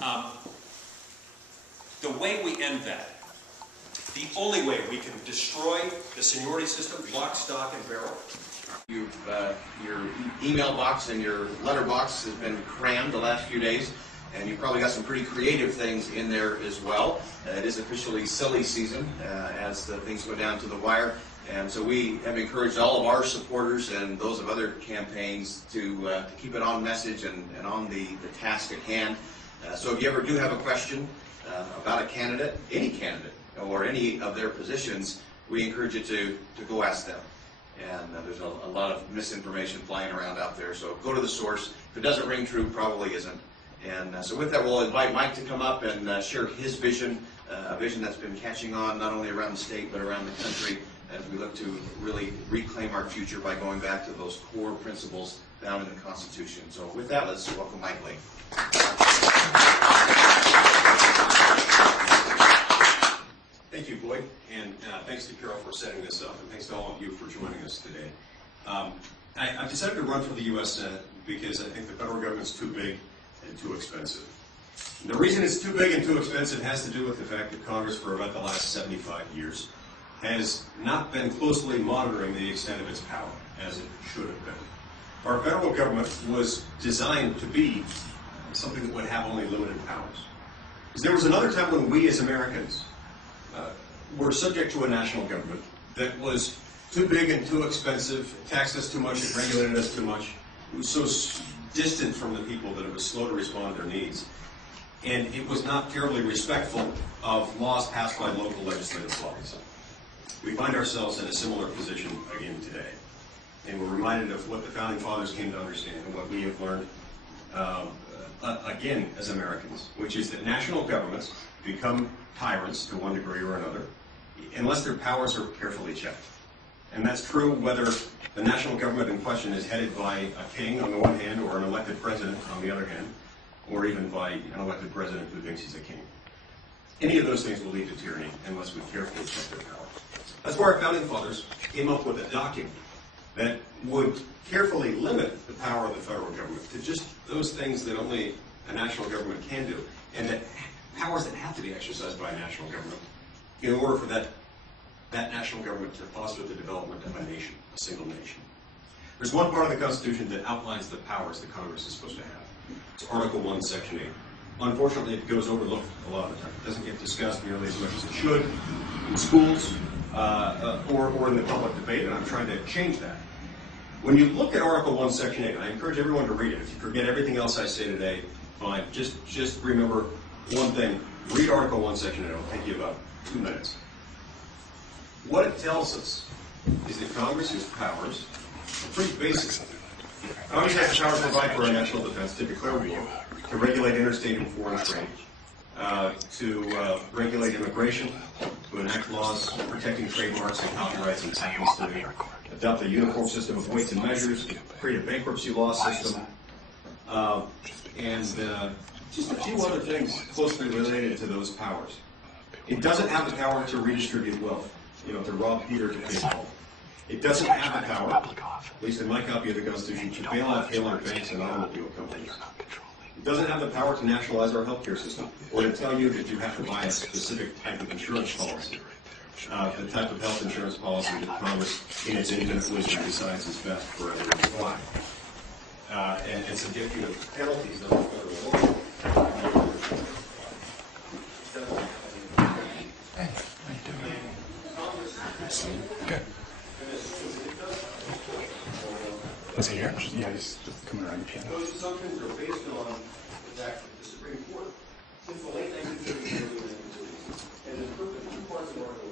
The way we end that, the only way we can destroy the seniority system, lock, stock, and barrel. Your email box and your letter box has been crammed the last few days, and you've probably got some pretty creative things in there as well. It is officially silly season as things go down to the wire, and so we have encouraged all of our supporters and those of other campaigns to keep it on message and on the task at hand. So if you ever do have a question about a candidate, any candidate, or any of their positions, we encourage you to go ask them. And there's a lot of misinformation flying around out there, so go to the source. If it doesn't ring true, probably isn't. And so with that, we'll invite Mike to come up and share his vision, a vision that's been catching on not only around the state but around the country as we look to really reclaim our future by going back to those core principles found in the Constitution. So with that, let's welcome Mike Lee. Thank you, Boyd, and thanks to Carol for setting this up, and thanks to all of you for joining us today. I've decided to run for the U.S. Senate because I think the federal government's too big and too expensive. And the reason it's too big and too expensive has to do with the fact that Congress, for about the last 75 years, has not been closely monitoring the extent of its power, as it should have been. Our federal government was designed to be something that would have only limited powers. Because there was another time when we as Americans were subject to a national government that was too big and too expensive, taxed us too much, it regulated us too much. It was so distant from the people that it was slow to respond to their needs. And it was not terribly respectful of laws passed by local legislative bodies. We find ourselves in a similar position again today. And we're reminded of what the Founding Fathers came to understand and what we have learned again as Americans, which is that national governments become tyrants to one degree or another unless their powers are carefully checked. And that's true whether the national government in question is headed by a king on the one hand or an elected president on the other hand, or even by an elected president who thinks he's a king. Any of those things will lead to tyranny unless we carefully check their powers. That's why our Founding Fathers came up with a document that would carefully limit the power of the federal government to just those things that only a national government can do, and that powers that have to be exercised by a national government in order for that national government to foster the development of a nation, a single nation. There's one part of the Constitution that outlines the powers that Congress is supposed to have. It's Article 1, Section 8. Unfortunately, it goes overlooked a lot of the time. It doesn't get discussed nearly as much as it should in schools or in the public debate, and I'm trying to change that. When you look at Article 1, Section 8, and I encourage everyone to read it. If you forget everything else I say today, fine. Just remember one thing. Read Article 1, Section 8. It'll take you about 2 minutes. What it tells us is that Congress has powers, pretty basic. Congress has the power to provide for our national defense, to declare war, to regulate interstate and foreign trade, to regulate immigration, to enact laws protecting trademarks and copyrights and patents, to adopt a uniform system of weights and measures, to create a bankruptcy law system, and just a few other things closely related to those powers. It doesn't have the power to redistribute wealth, to rob Peter to pay Paul. It doesn't have the power, at least in my copy of the Constitution, to bail out failing banks and automobile companies. It doesn't have the power to nationalize our healthcare system, or to tell you that you have to buy a specific type of insurance policy, the type of health insurance policy that Congress, in its infinite wisdom, decides is best for everyone's life. And subject you to penalties under federal law. Good. Is he here? Yeah, he's coming around the piano. Those assumptions are based on the fact that the Supreme Court, since the late 1930s and early 1940s, has interpreted two parts of Article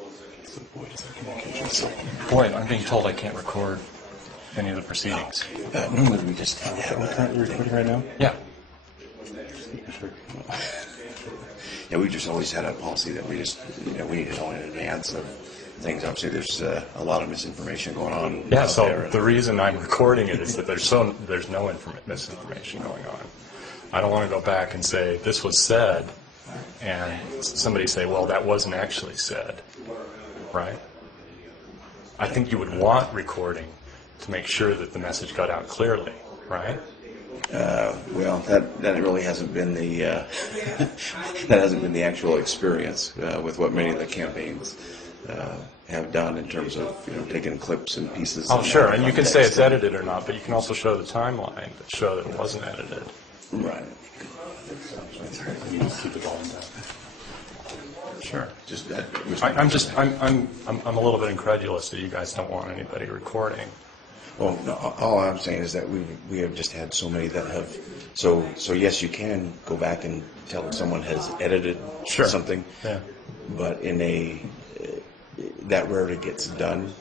1, Section 8. So, Boyd, I'm being told I can't record any of the proceedings. Normally we just have We're currently recording right now? Yeah. Yeah, we've just always had a policy that we just, we need to know in advance of things. Obviously, there's a lot of misinformation going on. Yeah, so the reason I'm recording it is that there's no misinformation going on. I don't want to go back and say, this was said, and somebody say, well, that wasn't actually said, right? I think you would want recording to make sure that the message got out clearly, right? Well, that really hasn't been the that hasn't been the actual experience with what many of the campaigns have done in terms of taking clips and pieces. Oh, sure, and you can say it's edited or not, but you can also show the timeline that show that it wasn't edited. Right. You just keep it all in. Sure. Just that. I'm a little bit incredulous that you guys don't want anybody recording. Well, no, all I'm saying is that we have just had so many that have. So yes, you can go back and tell if someone has edited something. Yeah. But in a that rarely gets done.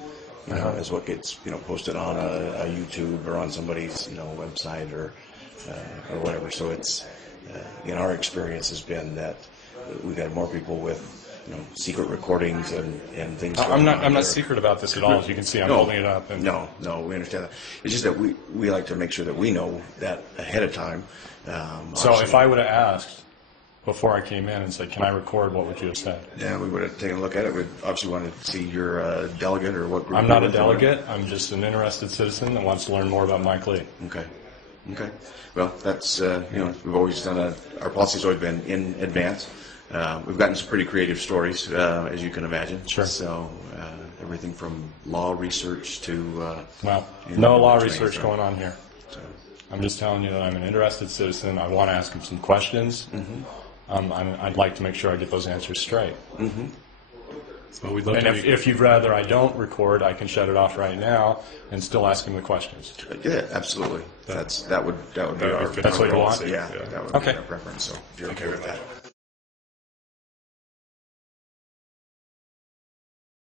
As what gets posted on a YouTube or on somebody's website or whatever. So it's our experience has been that we've had more people with secret recordings and things. I'm not secret about this at all. As you can see, I'm holding it up. And No, we understand that. It's just that we like to make sure that we know that ahead of time. So if I would have asked before I came in and said, "Can I record?" What would you have said? Yeah, we would have taken a look at it. We'd obviously want to see your delegate or what group. I'm not a delegate. I'm just an interested citizen that wants to learn more about Mike Lee. Okay. Well, that's we've always done our policy's always been in advance. We've gotten some pretty creative stories, as you can imagine. Sure. So everything from law research to no law research going on here. So I'm just telling you that I'm an interested citizen. I want to ask him some questions. Mm-hmm. I'd like to make sure I get those answers straight. Mm-hmm. So we'd love if you'd rather I don't record, I can shut it off right now and still ask him the questions. Yeah, absolutely. That would be our. That's what you want? Yeah, that would be our preference. So if you're okay with that.